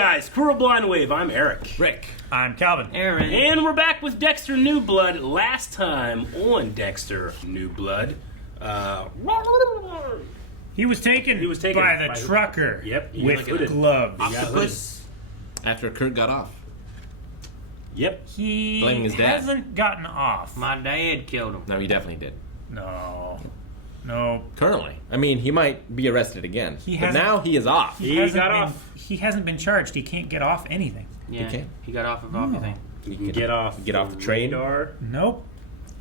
guys? Squirrel Blind Wave. I'm Eric. Rick. I'm Calvin. Aaron. And we're back with Dexter New Blood. Last time on Dexter New Blood, He was taken by the trucker. Yep. With gloves. Octopus. After Kurt got off. Yep. He Blaming his dad. hasn't gotten off. My dad killed him. No, he definitely did. No. Currently. I mean, he might be arrested again. But hasn't- now he is off. He got off. He hasn't been charged. He can't get off anything. Yeah, Okay. he got off of everything. You can get off the train. radar. Nope.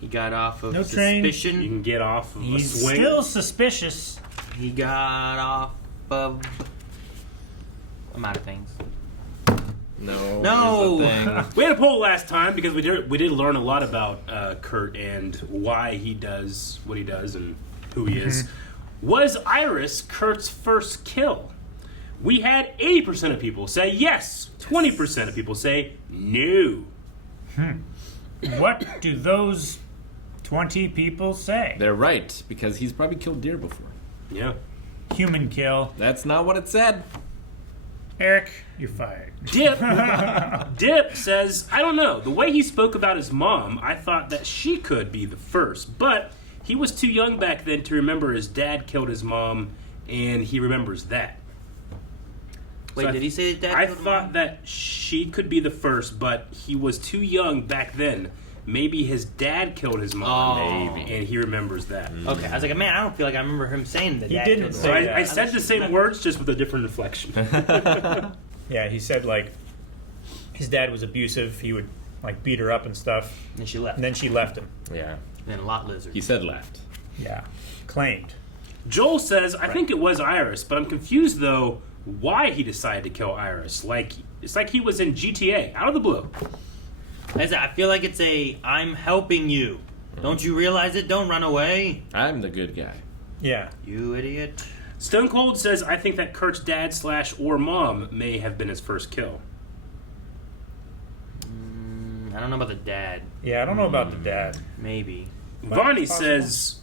He got off of No train. suspicion. You can get off of He's a swing. still suspicious. He got off of... I'm out of things. No. here's the thing. We had a poll last time because we did learn a lot about Kurt and why he does what he does and who he is. Was Iris Kurt's first kill? We had 80% of people say yes. 20% of people say no. What do those 20 people say? They're right, because he's probably killed deer before. Yeah. Human kill. That's not what it said. Eric, you're fired. Dip says, I don't know. The way he spoke about his mom, I thought that she could be the first. But he was too young back then to remember his dad killed his mom, and he remembers that. Wait, So did he say his dad I killed him? thought that she could be the first, but he was too young back then. Maybe his dad killed his mom, Maybe. and he remembers that. Okay, I was like, man, I don't feel like I remember him saying that. He dad didn't killed him. So say I said the same words, just with a different inflection. Yeah, he said, like, his dad was abusive. He would, like, beat her up and stuff. And she left. And then she left him. Yeah. And then a lot lizard. He said left. Yeah. Claimed. Joel says, I think it was Iris, but I'm confused, though, why he decided to kill Iris. It's like he was in GTA, out of the blue. I said, I feel like it's I'm helping you. Don't you realize it? Don't run away. I'm the good guy. Yeah. You idiot. Stone Cold says, I think that Kurt's dad / or mom may have been his first kill. I don't know about the dad. Yeah, I don't know about the dad. Maybe. Vonnie says,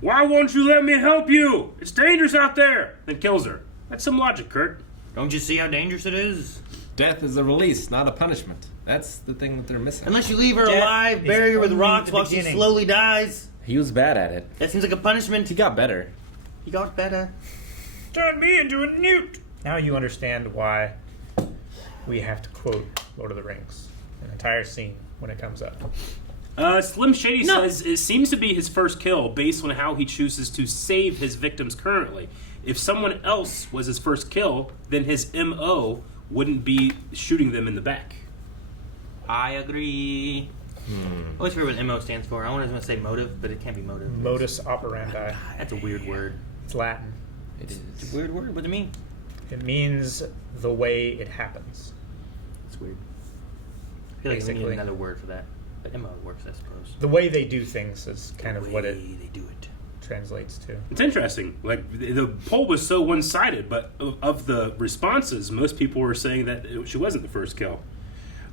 why won't you let me help you? It's dangerous out there. Then kills her. That's some logic, Kurt. Don't you see how dangerous it is? Death is a release, not a punishment. That's the thing that they're missing. Unless you leave her Death alive, is bury her with only rocks the while she beginning. slowly dies. He was bad at it. That seems like a punishment. He got better. He got better. Turn me into a newt. Now you understand why we have to quote Lord of the Rings. An entire scene when it comes up. Slim Shady says it seems to be his first kill based on how he chooses to save his victims currently. If someone else was his first kill, then his M.O. wouldn't be shooting them in the back. I agree. I always forget what MO stands for. I was going to say motive, but it can't be motive. Modus operandi. That's a weird word. It's Latin. It It's is. a weird word. What do you mean? It means the way it happens. It's weird. I feel like we need Basically. another word for that. But MO works, I suppose. The way they do things is kind of what it They do it. translates to. It's interesting. Like, the poll was so one-sided, but of the responses, most people were saying that she wasn't the first kill.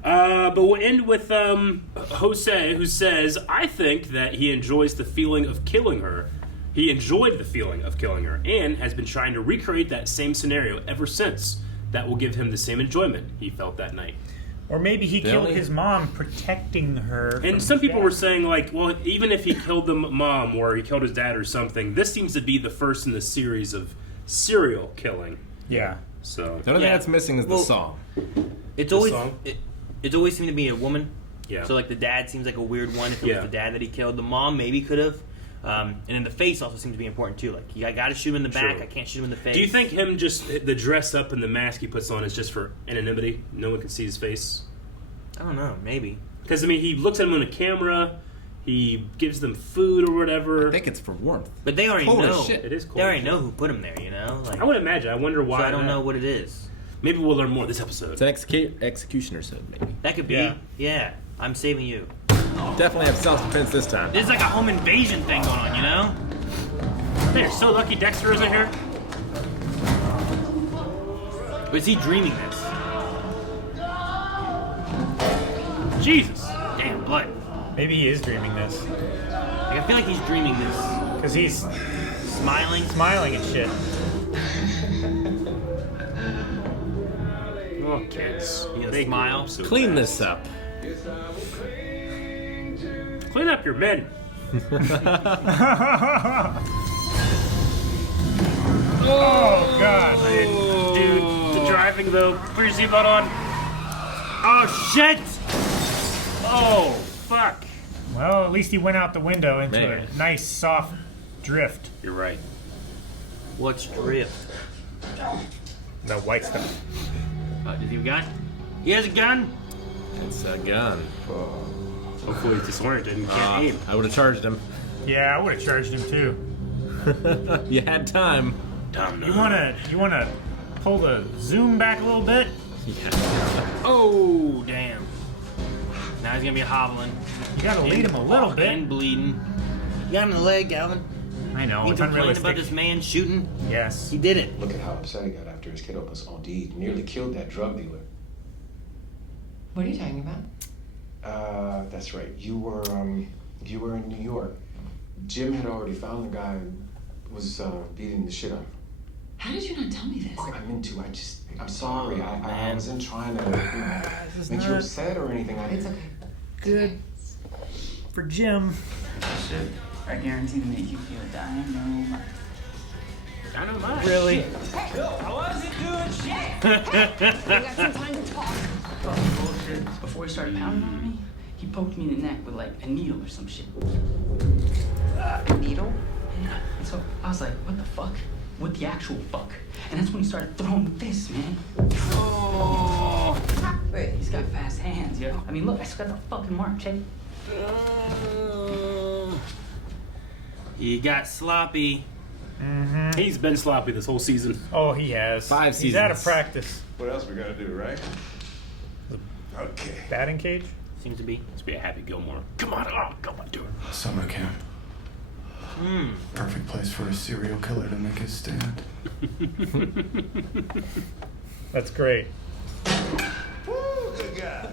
But we'll end with Jose, who says, I think that he enjoys the feeling of killing her. He enjoyed the feeling of killing her and has been trying to recreate that same scenario ever since. That will give him the same enjoyment he felt that night. Or maybe he killed Really? his mom protecting her. And some people were saying, like, well, even if he killed the mom or he killed his dad or something, this seems to be the first in the series of serial killing. Yeah. So, The only thing Yeah. that's missing is the Well- song. It's The always song? it's always seemed to be a woman. yeah. So like the dad seems like a weird one if it Yeah. was the dad that he killed. The mom maybe could have. And then the face also seems to be important too. Like I got to shoot him in the back. Sure. I can't shoot him in the face. Do you think him just, the dress up and the mask he puts on is just for anonymity? No one can see his face? I don't know. Maybe. Because, I mean, he looks at them on the camera, he gives them food or whatever. I think it's for warmth. But they already Cold as know. shit. It is cold. They already know who put him there. You know. Like, I would imagine. I wonder why. so I don't that- know what it is. Maybe we'll learn more this episode. It's an executioner suit, maybe. That could be. Yeah. Yeah. I'm saving you. Definitely have self-defense this time. This is like a home invasion thing going on. You know. They're so lucky Dexter isn't here. But is he dreaming this? Jesus. Damn blood. Maybe he is dreaming this. Like, I feel like he's dreaming this. Because he's Smiling. smiling and shit. Oh, kids. You They smile. grow up so Clean fast. this up. Clean up your men. Oh God! Dude, the driving though. Put your seatbelt on. Oh shit! Oh fuck! Well, at least he went out the window into Man. a nice soft drift. You're right. What's drift? The white stuff. Does he have a gun? He has a gun? It's a gun. Hopefully it's disoriented and can't aim. I would have charged him. Yeah, I would have charged him too. You had time. Dumb. You wanna pull the zoom back a little bit? Yeah. Oh, damn. Now he's gonna be hobbling. You gotta lead him a little bit. And bleeding. You got him in the leg, Calvin. I know, You it's complaining unrealistic. about this man shooting? Yes. He did it. Look at how upset he got after his kiddo was OD'd. Nearly killed that drug dealer. What are you talking about? That's right. You were in New York. Jim had already found the guy who was beating the shit out of him. How did you not tell me this? I meant to. I'm sorry. I wasn't trying to make you not- upset or anything. It's okay. Good for Jim. Shit, I guarantee to make you feel dynamite. Dynamite. Really? Bullshit. Before he started pounding on me, he poked me in the neck with like a needle or some shit. Needle? Yeah. And so I was like, what the fuck? What the actual fuck? And that's when he started throwing fists, man. Oh. Wait, He's got fast hands, yo. I mean, look, I still got the fucking mark, check. He got sloppy. He's been sloppy this whole season. Oh, he has. 5 He's out of seasons. practice. What else we gotta do, right? Okay. Batting cage? Seems to be. Must be a Happy Gilmore. Come on, come on, do it. Summer camp. Perfect place for a serial killer to make his stand. That's great. Woo, good guy.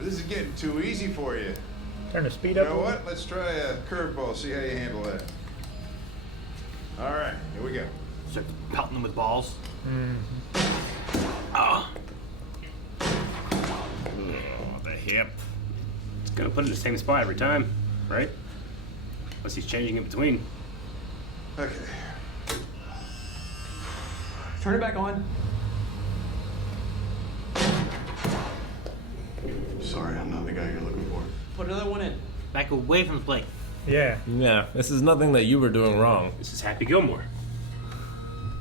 This is getting too easy for you. Turn the speed You up. know what? Let's try a curveball, see how you handle that. All right, here we go. Start pelting him with balls. Oh, the hip. It's gonna put it in the same spot every time, right? Unless he's changing in between. Okay. Turn it back on. Sorry, I'm not the guy you're looking for. Put another one in. Back away from the plate. Yeah. Yeah, this is nothing that you were doing wrong. This is Happy Gilmore.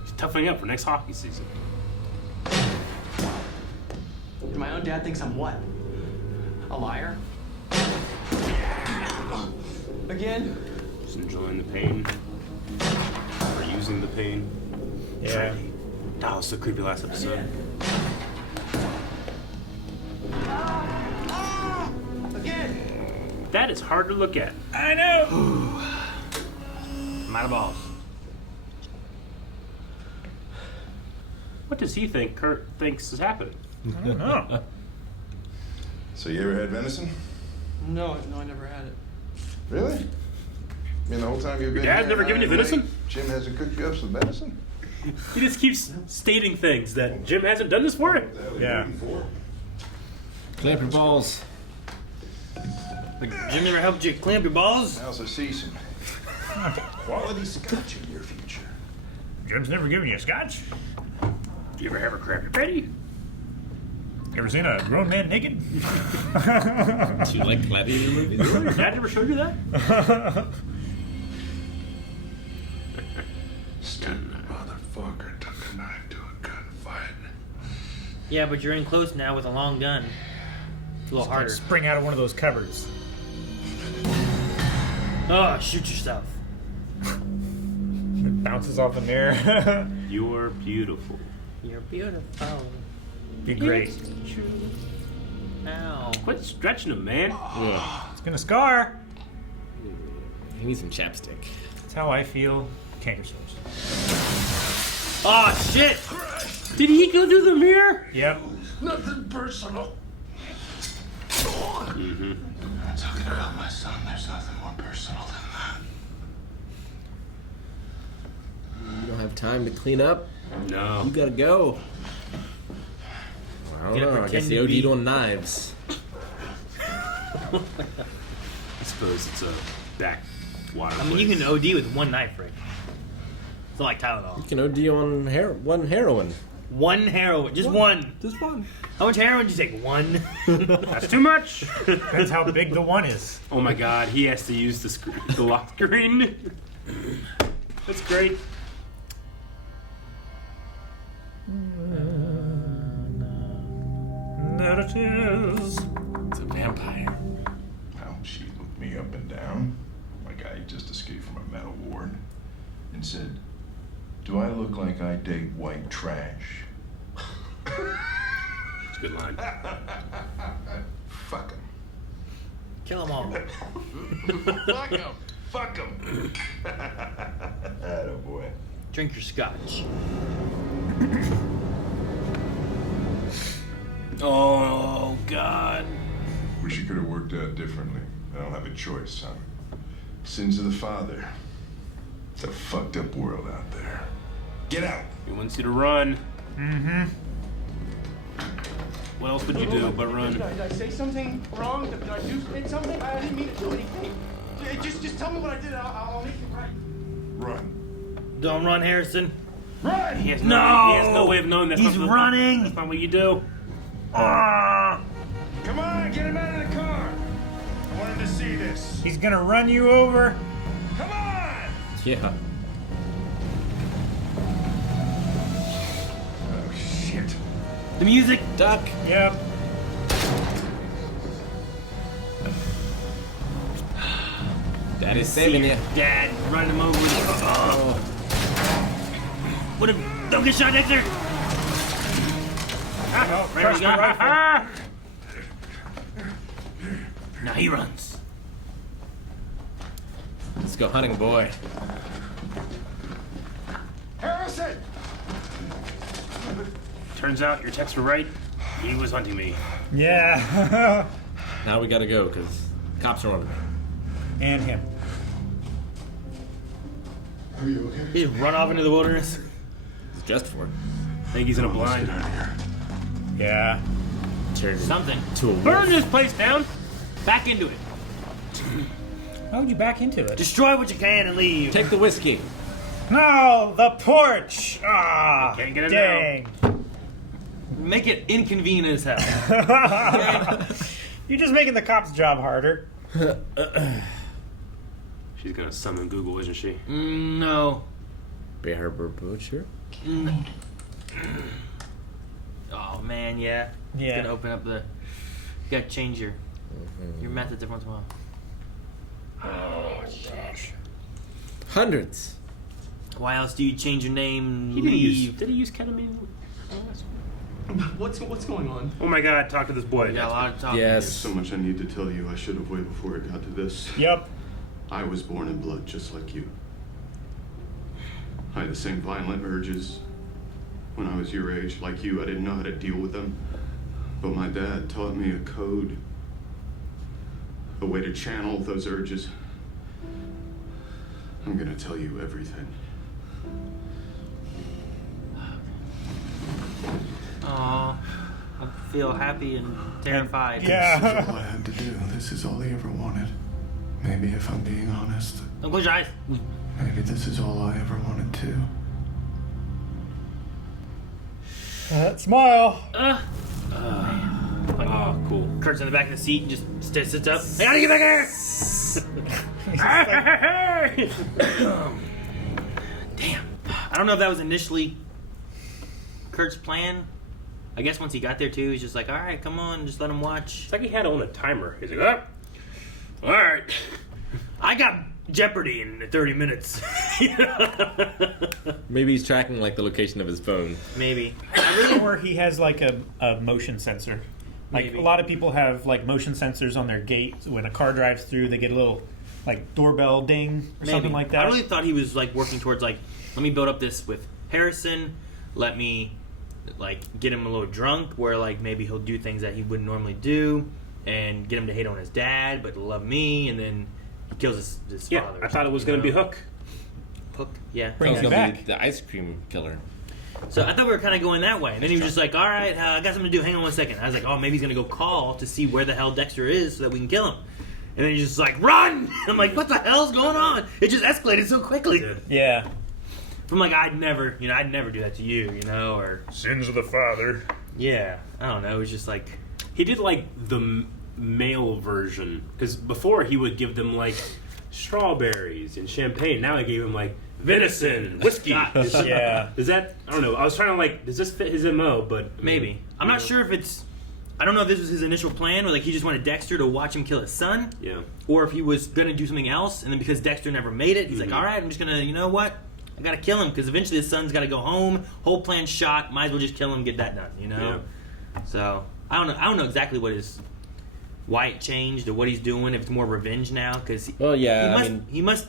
He's toughening up for next hockey season. And my own dad thinks I'm what? A liar? Again? Just enjoying the pain. Or using the pain. Yeah. That was so creepy last episode. Again! That is hard to look at. I know. I'm out of balls. What does he think Kurt thinks is happening? I don't know. So you ever had venison? No, I never had it. Really? I mean, the whole time you've been Dad's here never at given you Iron Lake, venison? Jim hasn't cooked you up some venison? He just keeps stating things that Jim hasn't done this for him. Yeah. Clamp your balls. But Jim never helped you clamp your balls? I also see some quality scotch in your future. Jim's never given you a scotch. Do you ever have a crappy patty? Ever seen a grown man naked? Do you like gladiator movies? Your dad never showed you that? Stupid motherfucker took a knife to a gunfight. Yeah, but you're in close now with a long gun. It's a little harder. Spring out of one of those cupboards. Oh, shoot yourself. It bounces off the mirror. You're beautiful. You're beautiful. Be great. It's true. Ow. Quit stretching him, man. Yeah. It's gonna scar. He needs some chapstick. That's how I feel. Canker sores. Oh, shit! Did he go through the mirror? Yep. Nothing personal. Talking about my son, there's nothing more personal than that. You don't have time to clean up. No. You gotta go. don't know. I guess pretend he to OD'd be- on knives. I suppose it's a backwater. I mean, you can OD with one knife, Rick. It's not like You Tylenol. can OD on one heroin. One heroin, just one. Just one. How much heroin did you take? One. That's too much. Depends how big the one is. Oh my God, he has to use the lock screen. That's great. There it is. It's a vampire. Well, she looked me up and down, like I just escaped from a mental ward, and said, "Do I look like I date white trash?" It's a good line. Fuck him. Kill them all. Fuck him. Fuck him. Attaboy. Drink your scotch. Oh God. Wish it could have worked out differently. I don't have a choice, son. Sins of the father. It's a fucked up world out there. Get out. He wants you to run. Mm-hmm. What else would you do but run? Did I say something wrong? Did I do something? I didn't mean to do anything. Just tell me what I did. I'll make it right. Run. Don't run, Harrison. Run! He has No! He has no way of knowing that's He's not running. That's not what you do. Come on, get him out of the car. I wanted to see this. He's gonna run you over. Come on! Yeah. Oh, shit. The music. Duck. Yep. Daddy's saving you. Dad, run him over. What if? Don't get shot, Dexter. Oh, Right, crushed we the got- rifle. Now he runs. Let's go hunting, boy. Harrison! Turns out your texts were right. He was hunting me. Yeah. Now we gotta go, because cops are on me. And him. Are you okay? He just run off into the wilderness. It's just for it. I think he's in a blind. Get out of here. Yeah. Turned Something. to a wolf. Burn this place down. Back into it. How would you back into it? Destroy what you can and leave. Take the whiskey. No, the porch. Ah, Can't get it dang. Make it inconvenient as hell. You're just making the cops' job harder. She's gonna summon Google, isn't she? No. Bear Butcher. Oh man, yeah. Yeah. It's gonna open up the. You gotta change your methods every once in a while. Oh gosh. Hundreds. Why else do you change your name? He didn't use. Leave? Did he use ketamine? What's going on? Oh my God! Talk to this boy. We got a lot of talking. Yes. So much I need to tell you. I should have waited before it got to this. Yep. I was born in blood just like you. I had the same violent urges when I was your age. Like you, I didn't know how to deal with them. But my dad taught me a code, a way to channel those urges. I'm gonna tell you everything. Aw, I feel happy and terrified. This is Yeah. all I had to do. This is all he ever wanted. Maybe if I'm being honest, Don't close your eyes. maybe this is all I ever wanted too. Smile. Oh, cool. Kurt's in the back of the seat and just sits up. Hey, how do you get back here? Damn. I don't know if that was initially Kurt's plan. I guess once he got there too, he's just like, all right, come on, just let him watch. It's like he had on a timer. He's like, oh, all right. I got Jeopardy in 30 minutes. Maybe he's tracking like the location of his phone. Maybe. Or he has like a motion sensor. Like Maybe. a lot of people have like motion sensors on their gate. When a car drives through, they get a little like doorbell ding or something like that. I really thought he was like working towards like, let me build up this with Harrison. Let me like get him a little drunk where like maybe he'll do things that he wouldn't normally do and get him to hate on his dad but to love me, and then he kills his Yeah, father. I thought it was going to be Hook. Hook. Yeah. Bring That him was gonna back. be the ice cream killer. So I thought we were kind of going that way. And then he was just like, all right, I got something to do. Hang on 1 second. I was like, oh, maybe he's going to go call to see where the hell Dexter is so that we can kill him. And then he's just like, run! I'm like, what the hell's going on? It just escalated so quickly. Yeah. I'm like, I'd never do that to you, or... Sins of the father. Yeah. I don't know. It was just like... He did like the male version. Because before he would give them like strawberries and champagne. Now he gave him like venison, whiskey. Yeah. Is that... I don't know. I was trying to like... Does this fit his MO? But... Maybe. I'm not sure if it's... I don't know if this was his initial plan, or like he just wanted Dexter to watch him kill his son. Yeah. Or if he was going to do something else, and then because Dexter never made it, he's like, all right, I'm just going to, you know what? I got to kill him, because eventually his son's got to go home. Whole plan shot. Might as well just kill him, get that done, Yeah. So, I don't know exactly why it changed, or what he's doing, if it's more revenge now, because he must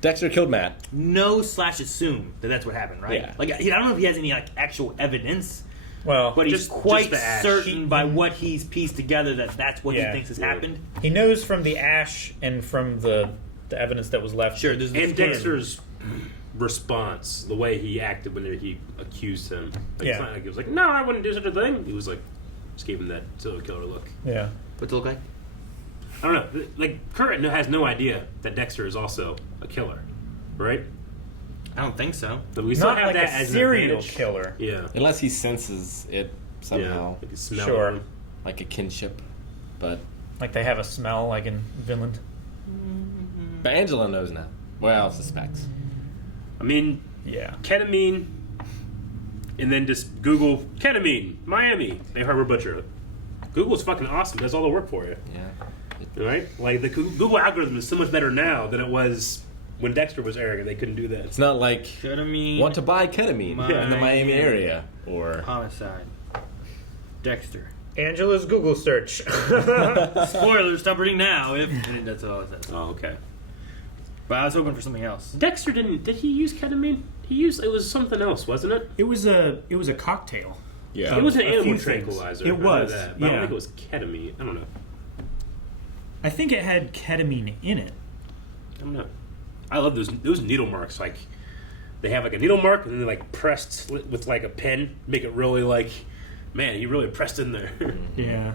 Dexter killed Matt. know/assume that that's what happened, right? Yeah. Like, I don't know if he has any like actual evidence. Well, But he's Just quite the ash. certain by what he's pieced together that that's what he thinks has happened. he knows from the ash and from the evidence that was left. Sure, there's And Dexter's response, the way he acted when he accused him. Like, it's not like he was like, no, I wouldn't do such a thing. He was like, just gave him that serial killer look. Yeah. What's it look like? I don't know. Like, Kurt has no idea that Dexter is also a killer, right? I don't think so. But we still Not have like that a as an serial advantage. killer. Yeah. Unless he senses it Yeah. somehow, Like, you smell Sure. it. like a kinship. But Like they have a smell, like in Finland. Angela knows now. Well, suspects. I mean, Yeah. ketamine, and then just Google ketamine, Miami, Bay Harbor Butcher. Google's fucking awesome. Does all the work for you. Yeah. Right? Like, the Google algorithm is so much better now than it was when Dexter was airing, and they couldn't do that. It's not like Ketamine. want to buy ketamine in the Miami area or Homicide. Dexter. Angela's Google search. Spoilers, stop reading now. That's all it says. Oh, okay. But I was hoping for something else. Dexter did he use ketamine? It was something else, wasn't it? It was a cocktail. yeah. It was an a few animal things. tranquilizer. It I know was, that, but I yeah. don't think it was ketamine. I don't know. I think it had ketamine in it. I don't know. I love those needle marks. Like, they have like a needle mark, and then they like pressed with like a pen, make it really like, man, he really pressed in there. Yeah.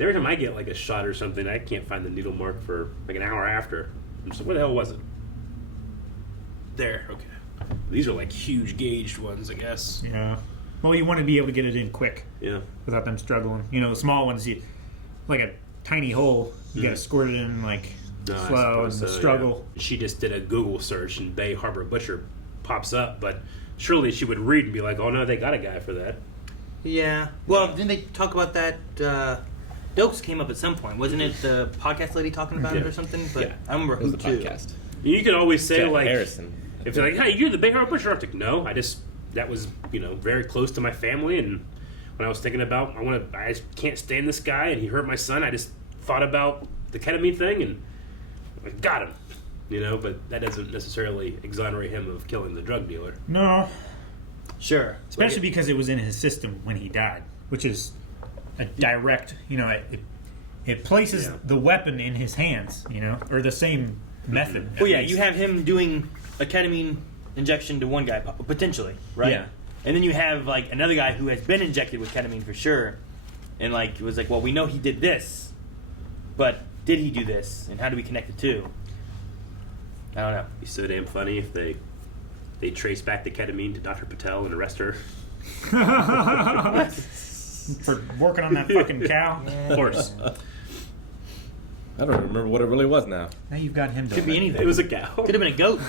Every time I get like a shot or something, I can't find the needle mark for like an hour after. I'm just like, where the hell was it? There. Okay. These are like huge gauged ones, I guess. Yeah. Well, you want to be able to get it in quick Yeah. without them struggling. You know, the small ones, like a tiny hole, you gotta squirt it in like No, I slow and suppose so, struggle. yeah. She just did a Google search and Bay Harbor Butcher pops up, but surely she would read and be like, oh no, they got a guy for that. Yeah. Well, didn't they talk about that? Dokes came up at some point. Wasn't it the podcast lady talking about it or something? But Yeah. I remember It was who the too. podcast. You could always say, Jeff like, Harrison. if they're like, hey, you're the Bay Harbor Butcher, I'm like, no, that was, very close to my family, and when I was thinking about, I just can't stand this guy, and he hurt my son, I just thought about the ketamine thing, and I got him, but that doesn't necessarily exonerate him of killing the drug dealer. No. Sure. Especially because it was in his system when he died, which is a direct, it places Yeah. the weapon in his hands, or the same method. Well, at yeah, least. you have him doing a ketamine injection to one guy, potentially, right? Yeah. And then you have, like, another guy who has been injected with ketamine for sure, and, like, it was like, well, we know he did this, but did he do this, and how do we connect the two? I don't know. It'd be so damn funny if they trace back the ketamine to Dr. Patel and arrest her. For working on that fucking cow. Of course. I don't remember what it really was now. Now you've got him. Could be anything. It was a cow. Could have been a goat.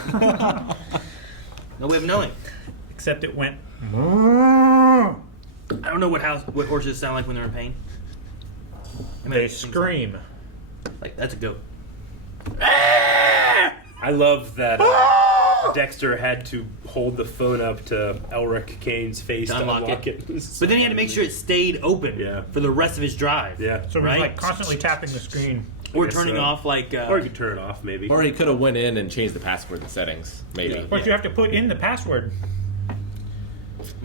No way of knowing. Except it went. I don't know what horses sound like when they're in pain. I mean, They it seems scream. like that's a goat. I love that Dexter had to hold the phone up to Elric Kane's face to unlock it. But then he had to make sure it stayed open for the rest of his drive. Yeah. So Right? he's like constantly tapping the screen. Or guess turning so. off like. Or you could turn it off, maybe. Or he could have went in and changed the password and settings. Maybe. But you have to put in the password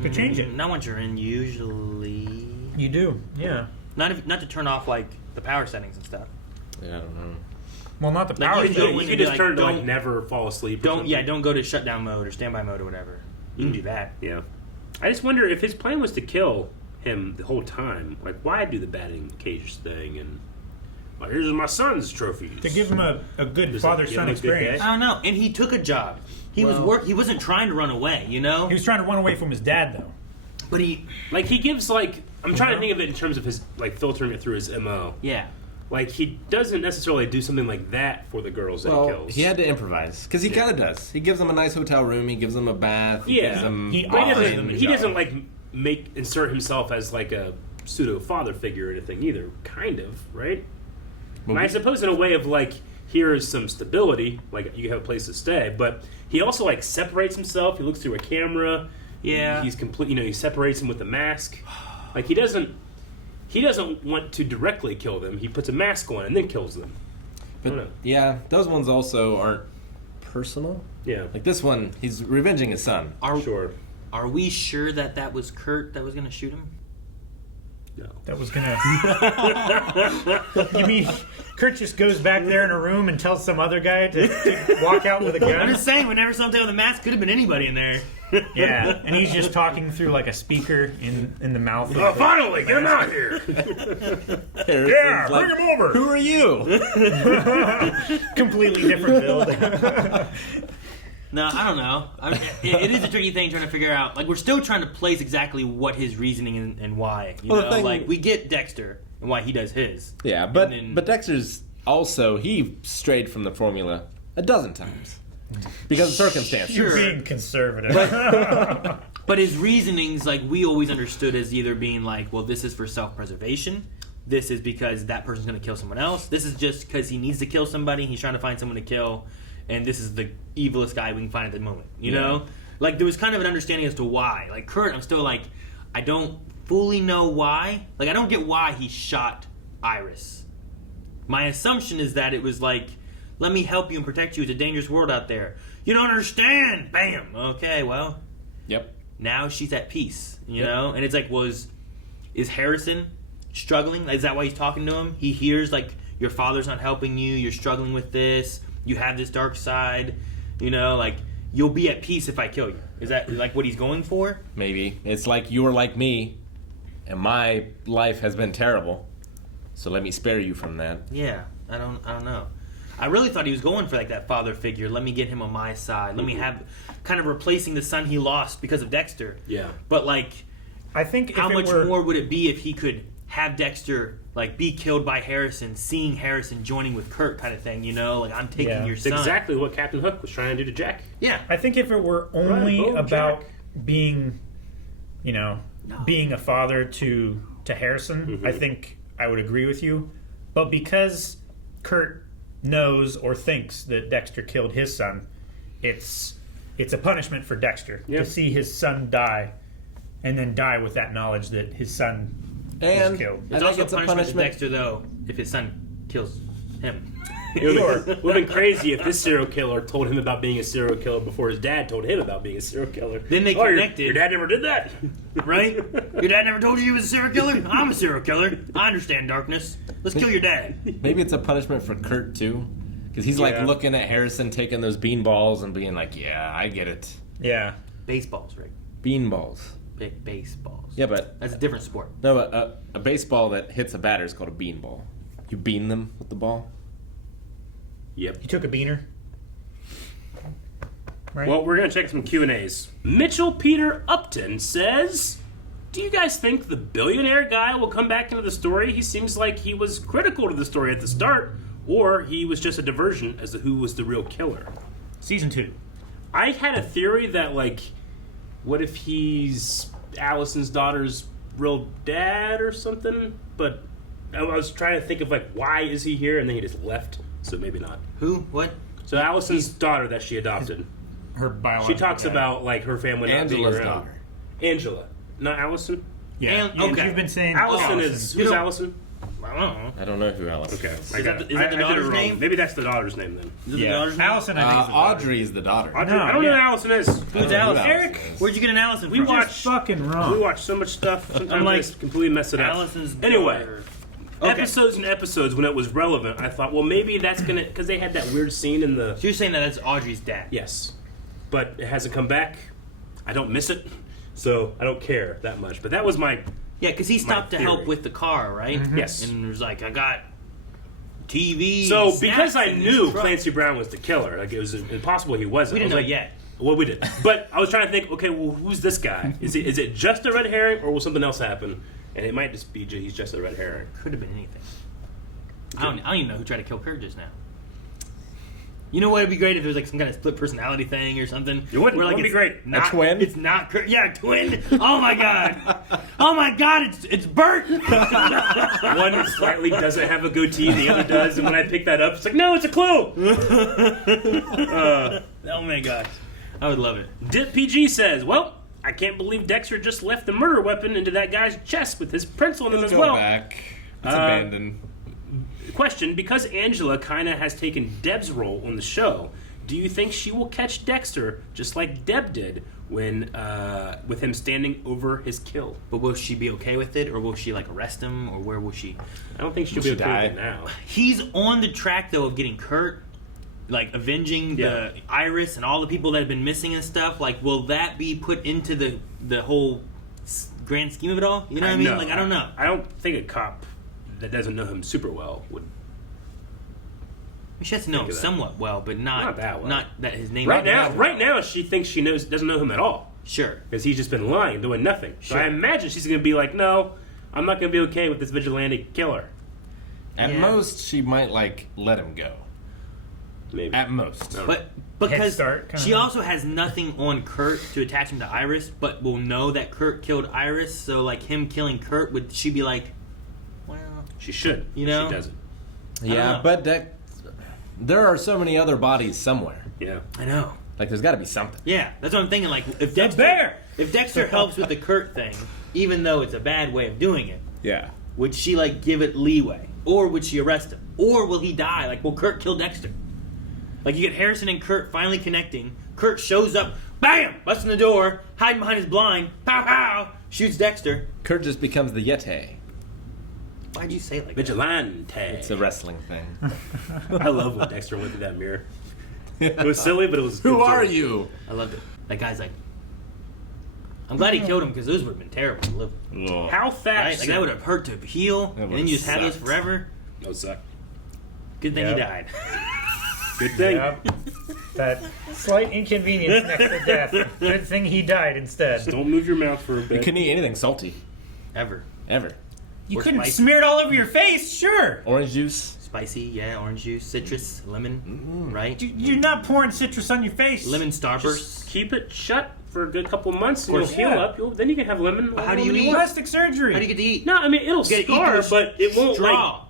to change it. Not once you're in, usually. You do, yeah. Not to turn off like the power settings and stuff. Yeah, I don't know. Well, not the Like, power. you can do it You when could you just like, turn to don't never fall asleep. or don't something. don't go to shutdown mode or standby mode or whatever. You can do that. Yeah. I just wonder if his plan was to kill him the whole time. Like, why do the batting cage thing? And well, here's my son's trophies. To give him a good Does it father-son give him a good experience. day? I don't know. And he took a job. He wasn't trying to run away, you know? He was trying to run away from his dad, though. But he gives, like, I'm trying to think of it in terms of his, like, filtering it through his MO. Yeah. Like, he doesn't necessarily do something like that for the girls that he kills. He had to improvise, because he kind of does. He gives them a nice hotel room, he gives them a bath, he gives them... He doesn't, like, insert himself as, like, a pseudo-father figure or anything either. Kind of, right? I suppose in a way of, like, here is some stability, like, you have a place to stay, but he also, like, separates himself, he looks through a camera, he's complete, he separates him with the mask. Like, he doesn't want to directly kill them, he puts a mask on and then kills them. But, yeah, those ones also aren't personal. Yeah. Like this one, he's revenging his son. Are we sure that was Kurt that was going to shoot him? No. That was gonna... You mean Kurt just goes back there in a room and tells some other guy to walk out with a gun? I'm just saying, whenever something with a mask, could have been anybody in there. Yeah, and he's just talking through like a speaker in the mouth. Oh, finally, get him out here! Yeah, bring him over! Who are you? Completely different build. No, I don't know. It is a tricky thing trying to figure out. Like, we're still trying to place exactly what his reasoning and why. You know, like we get Dexter and why he does his. Yeah, but Dexter's also he strayed from the formula a dozen times because of circumstances. You're being conservative. But his reasonings, like we always understood as either being like, well, this is for self-preservation. This is because that person's going to kill someone else. This is just because he needs to kill somebody. He's trying to find someone to kill. And this is the evilest guy we can find at the moment, you know? Like, there was kind of an understanding as to why. Like, Kurt, I'm still like, I don't fully know why. Like, I don't get why he shot Iris. My assumption is that it was like, let me help you and protect you. It's a dangerous world out there. You don't understand! Bam! Okay, well. Yep. Now she's at peace, you know? And it's like, is Harrison struggling? Like, is that why he's talking to him? He hears, like, your father's not helping you. You're struggling with this. You have this dark side, you know, like, you'll be at peace if I kill you. Is that, like, what he's going for? Maybe. It's like you're like me, and my life has been terrible, so let me spare you from that. Yeah, I don't know. I really thought he was going for, like, that father figure. Let me get him on my side. Let me have, kind of replacing the son he lost because of Dexter. Yeah. But, like, I think how much more would it be if he could have Dexter... like, be killed by Harrison, seeing Harrison joining with Kurt kind of thing, you know? Like, I'm taking your son. That's exactly what Captain Hook was trying to do to Jack. Yeah. I think if it were only about being, being a father to Harrison, I think I would agree with you. But because Kurt knows or thinks that Dexter killed his son, it's a punishment for Dexter to see his son die and then die with that knowledge that his son... And it's also a punishment to Dexter, though, if his son kills him. It would have been crazy if this serial killer told him about being a serial killer before his dad told him about being a serial killer. Then they connected. Your dad never did that. Right? Your dad never told you he was a serial killer? I'm a serial killer. I understand darkness. Let's kill your dad. Maybe it's a punishment for Kurt, too. Because he's, like, looking at Harrison taking those bean balls and being like, yeah, I get it. Yeah. Baseballs, Rick. Bean balls. Baseballs. Yeah, but... that's a different sport. No, but a baseball that hits a batter is called a bean ball. You bean them with the ball. Yep. You took a beaner? Right? Well, we're going to check some Q&As. Mitchell Peter Upton says, do you guys think the billionaire guy will come back into the story? He seems like he was critical to the story at the start, or he was just a diversion as to who was the real killer. Season 2. I had a theory that, like, what if he's Allison's daughter's real dad or something? But I was trying to think of, like, why is he here? And then he just left, so maybe not. Who? What? So Allison's daughter that she adopted. Her biological She talks dad. about, like, her family not being Angela's around. daughter. Angela. Not Allison? Yeah. Okay. You've been saying Allison is... Who's Allison? I don't know. I don't know who Allison Okay. is. I got that it. the I did it daughter's wrong. name? Maybe that's the daughter's name, then. Is it the daughter's name? Allison, I think, is the daughter. Audrey is the daughter. I don't know who Allison is. Who's Allison? Eric? Where'd you get an Allison We from? watch... Just fucking wrong. We watch so much stuff. Sometimes I'm like, I just completely mess it up. Allison's Anyway. daughter. Okay. Episodes and episodes when it was relevant, I thought, well, maybe that's gonna... Because they had that weird scene in the... So you're saying that that's Audrey's dad? Yes. But it hasn't come back. I don't miss it. so I don't care that much. But that was my Yeah, because he stopped to theory. help with the car, right? Yes. And was like, I got TV. So snacks because I in this knew truck. Clancy Brown was the killer, like it was impossible he wasn't. We didn't I know was like, yet. Well, we did, but I was trying to think. Okay, well, who's this guy? Is it just a red herring, or will something else happen? And it might just be he's just a red herring. Could have been anything. I don't even know who tried to kill Kurt just now. You know what would be great if there was like some kind of split personality thing or something? It wouldn't. Where, like, It would be it's great. Not, A twin? It's not Kurt. Yeah, a twin. Oh my god. Oh my god, it's Bert. One slightly doesn't have a goatee, the other does, and when I pick that up, it's like, no, it's a clue. Oh my gosh. I would love it. Dip PG says, well, I can't believe Dexter just left the murder weapon into that guy's chest with his pencil in them as Go well. back. It's abandoned. Question, because Angela kind of has taken Deb's role on the show, do you think she will catch Dexter just like Deb did when with him standing over his kill? But will she be okay with it, or will she like arrest him, or where will she? I don't think she'll Will be she okay die? with it now. He's on the track though of getting Kurt, like avenging the Iris and all the people that have been missing and stuff. Like, will that be put into the whole grand scheme of it all? You know what I mean? Like, I don't know. I don't think a cop that doesn't know him super well would. She has to know him Think of that. somewhat well, but not that well. Not that his name. Right matters. now, she thinks she doesn't know him at all Sure. because he's just been lying, doing nothing. So Sure. I imagine she's going to be like, "No, I'm not going to be okay with this vigilante killer." At Yeah. most, she might like let him go. Maybe. At most. But because start, kinda. she also has nothing on Kurt to attach him to Iris, but will know that Kurt killed Iris. So like him killing Kurt, would she be like, well, She should. You know? She doesn't. don't Yeah, know. but there are so many other bodies somewhere. Yeah. I know. Like, there's got to be something. Yeah, that's what I'm thinking. Like, if The bear! if Dexter helps with the Kurt thing, even though it's a bad way of doing it, Yeah. would she like give it leeway, or would she arrest him, or will he die? Like, will Kurt kill Dexter? Like, you get Harrison and Kurt finally connecting. Kurt shows up, bam, busting the door, hiding behind his blind, pow pow, shoots Dexter. Kurt just becomes the Yeti. Why'd you say it like that? Vigilante. It's a wrestling thing. I love when Dexter went through that mirror. It was silly, but it was. Who good are joke. you? I loved it. That guy's like, I'm glad he killed him because those would have been terrible to live with. How fast? Right? Like, that would have hurt to heal, That and then you just have those sucked. forever. That would suck. Good thing Yep. he died. Good thing. Yep. That slight inconvenience next to death. Good thing he died instead. Don't move your mouth for a bit. You couldn't eat anything salty. Ever. Ever. You Or couldn't spicy. smear it all over your face, sure. Orange juice. Spicy, yeah, orange juice, citrus, lemon, right? You're not pouring citrus on your face. Lemon starburst. Just keep it shut for a good couple of months, and course. you'll heal Yeah. up. Then you can have lemon. How do you Lemon eat? Plastic surgery. How do you get to eat? No, I mean it'll You gotta eat scar, with a but it won't straw. like.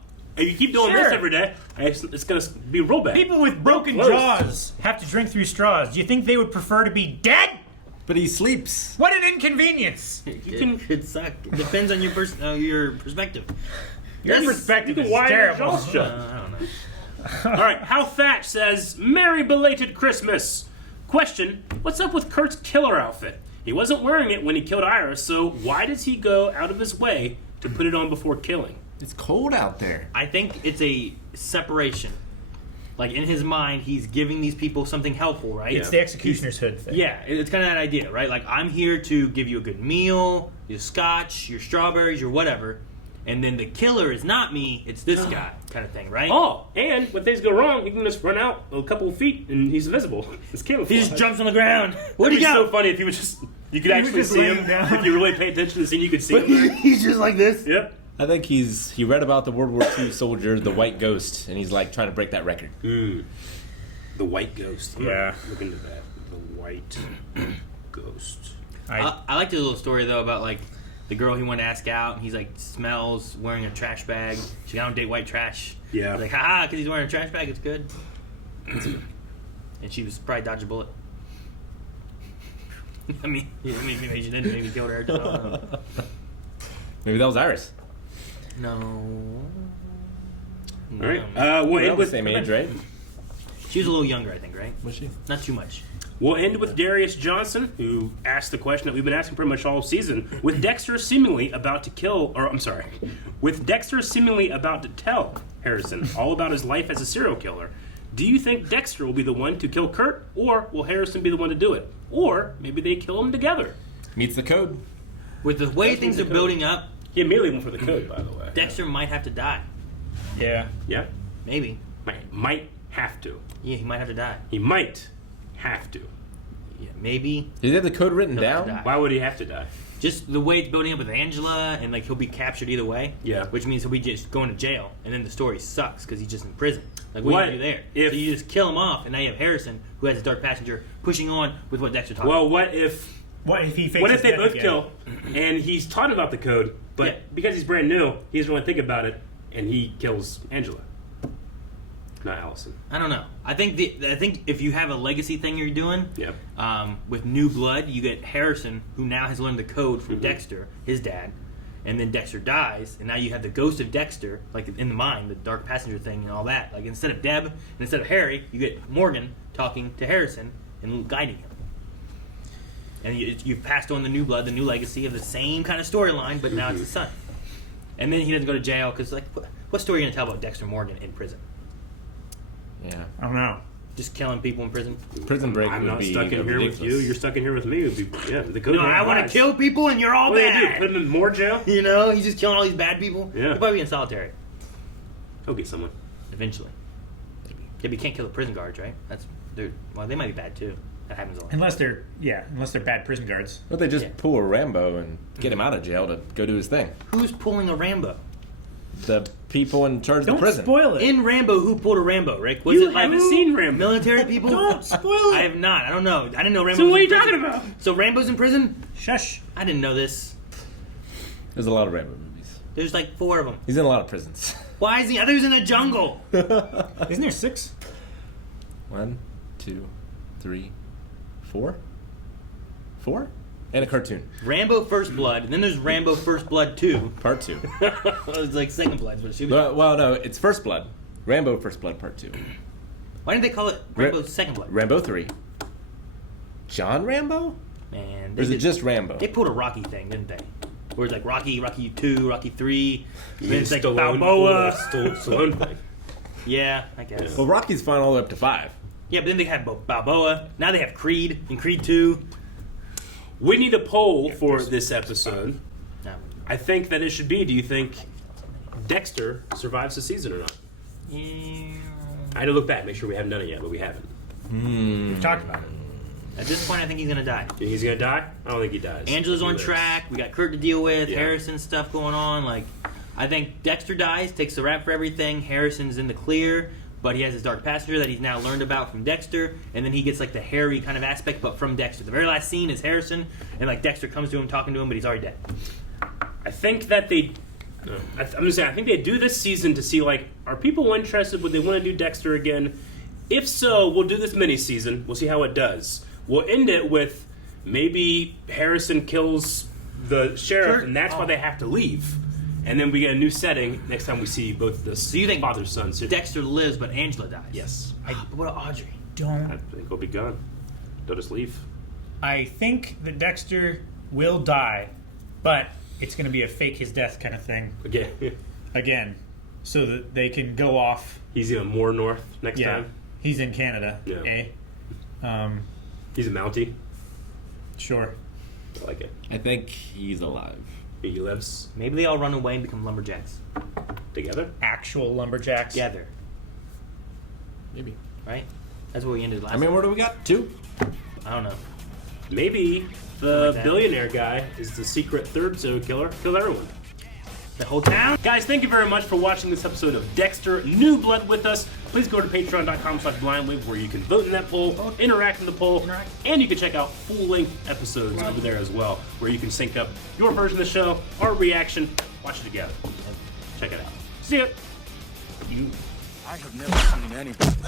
If you keep doing Sure. this every day, it's gonna be real bad. People with broken Close. jaws have to drink through straws. Do you think they would prefer to be dead? But he sleeps. What an inconvenience! It could suck. It depends on your perspective. Your You perspective can is widen your terrible. jaws shut. I don't know. All right, Hal Thatch says, "Merry belated Christmas." Question: what's up with Kurt's killer outfit? He wasn't wearing it when he killed Iris, so why does he go out of his way to put it on before killing? It's cold out there. I think it's a separation. Like, in his mind, he's giving these people something helpful, right? It's the executioner's hood thing. Yeah, it's kind of that idea, right? Like, I'm here to give you a good meal, your scotch, your strawberries, your whatever, and then the killer is not me, it's this guy, kind of thing, right? Oh, and when things go wrong, he can just run out a couple of feet and he's invisible. It's camouflage. He just jumps on the ground. Where'd It'd he be go? so funny if he was just. You could He was actually just see laying him down. if you really pay attention to the scene. You could see him. He's just like this. Yep. I think he read about the World War II soldier, the White Ghost, and he's like trying to break that record. The White Ghost. I'm Yeah. gonna look into that. The White Ghost. I liked the little story, though, about, like, the girl he wanted to ask out, and he's, like, smells, wearing a trash bag. She's like, I don't date white trash. Yeah. He's like, haha, because he's wearing a trash bag, it's good. And she was probably dodged a bullet. I mean, maybe she didn't. Maybe he killed her. I don't know. Maybe that was Iris. No. All right. We're We'll end all the with same age, right? She was a little younger, I think, right? Was she? Not too much. We'll end with Darius Johnson, who asked the question that we've been asking pretty much all season. With Dexter seemingly about to kill, or I'm sorry, with Dexter seemingly about to tell Harrison all about his life as a serial killer, do you think Dexter will be the one to kill Kurt, or will Harrison be the one to do it? Or maybe they kill him together? Meets the code. With the way That's things the are code. building up, He immediately went for the code, by the way. Dexter might have to die. Yeah. Yeah. Maybe. Might have to. Yeah, he might have to die. He might have to. Yeah, maybe. Did he have the code written He'll have to down? die. Why would he have to die? Just the way it's building up with Angela, and like he'll be captured either way. Yeah. Which means he'll be just going to jail, and then the story sucks because he's just in prison. Like what What do you do there? if- So you just kill him off, and now you have Harrison, who has a dark passenger, pushing on with what Dexter talked about. Well, what if He fakes what his if they death both again? kill and he's taught about the code, but Yeah. because he's brand new, he doesn't really think about it, and he kills Angela, not Allison. I don't know. I think if you have a legacy thing you're doing, Yep. with new blood, you get Harrison, who now has learned the code from Dexter, his dad, and then Dexter dies, and now you have the ghost of Dexter, like in the mind, the dark passenger thing and all that. Like instead of Deb and instead of Harry, you get Morgan talking to Harrison and guiding him. And you've passed on the new blood, the new legacy of the same kind of storyline, but now it's his son. And then he doesn't go to jail because, like, what story are you going to tell about Dexter Morgan in prison? Yeah. I don't know. Just killing people in prison? Prison Break I'm would not be stuck in here with you. ridiculous. You're stuck in here with me. It would be, yeah, the code. No, I want to kill people and you're all What do you do? bad. Put him in more jail? You know, he's just killing all these bad people. Yeah. He'll probably be in solitary He'll get someone. eventually. Yeah, but you can't kill the prison guards, right? Well, they might be bad too. That happens a lot. Unless they're bad prison guards. But they just Yeah. pull a Rambo and get him out of jail to go do his thing. Who's pulling a Rambo? The people in charge of Don't the prison. spoil it. In Rambo, who pulled a Rambo, Rick? Was You it like haven't seen Rambo. military people? Don't spoil it. I have not. I don't know. I didn't know Rambo So was what are in you prison. talking about? So Rambo's in prison? Shush. I didn't know this. There's a lot of Rambo movies. There's like 4 of them. He's in a lot of prisons. Why is he? I thought he was in the jungle. Isn't there 6? 1, 2, 3, 4? 4? And a cartoon. Rambo First Blood, and then there's Rambo First Blood 2. Part 2. It's like Second Blood, but it should be. Well, no, it's First Blood. Rambo First Blood Part 2. Why didn't they call it Rambo Second Blood? Rambo 3. John Rambo? Man, Or is it just Rambo? They pulled a Rocky thing, didn't they? Where it's like Rocky 2, Rocky 3. And then it's like Stallone Balboa. pulled a Stallone thing. Yeah, I guess. Well, Rocky's fine all the way up to 5. Yeah, but then they had Balboa. Now they have Creed in Creed 2. We need a poll for this episode. No. I think that it should be, do you think Dexter survives the season or not? Yeah. I had to look back, make sure we haven't done it yet, but we haven't. We've talked about it. At this point, I think he's going to die. Think he's gonna die? I don't think he dies. Angela's He on lives. track. We got Kurt to deal with. Yeah. Harrison stuff going on. Like, I think Dexter dies, takes the rap for everything. Harrison's in the clear, but he has his dark passenger that he's now learned about from Dexter, and then he gets like the Harry kind of aspect, but from Dexter. The very last scene is Harrison, and like Dexter comes to him, talking to him, but he's already dead. I think that they. I'm just saying. I think they do this season to see like, are people interested? Would they want to do Dexter again? If so, we'll do this mini season. We'll see how it does. We'll end it with maybe Harrison kills the sheriff, Sure. and that's why they have to leave. And then we get a new setting next time we see both the you think father son. Dexter lives, but Angela dies. Yes, But what about Audrey? I Don't. think he'll be gone. They'll just leave. I think that Dexter will die, but it's going to be a fake his death kind of thing again, so that they can go off. He's even more north next Yeah, time. he's in Canada. Yeah. Eh? He's a Mountie. Sure. I like it. I think he's alive. He lives Maybe they all run away and become lumberjacks together. Actual lumberjacks. together, Maybe. right? That's what we ended last. I mean, what do we got? 2? I don't know. Maybe Something the like that. billionaire guy is the secret third serial killer. Killed everyone. The whole town. Guys, thank you very much for watching this episode of Dexter New Blood with us. Please go to patreon.com/blindwave where you can vote in that poll, interact in the poll, and you can check out full-length episodes over there as well, where you can sync up your version of the show, our reaction, watch it together. Check it out. See ya! I have never seen anything.